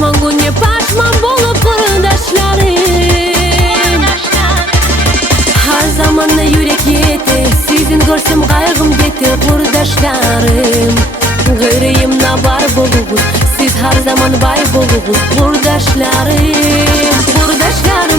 Paşman günü paşman bolup kurdaşlarım. Her zaman da yürek yeti, sizin görsem kaygım geti kurdaşlarım. Gırıyımla var boluguz, siz her zaman bay boluguz kurdaşlarım. Kurdaşlarım,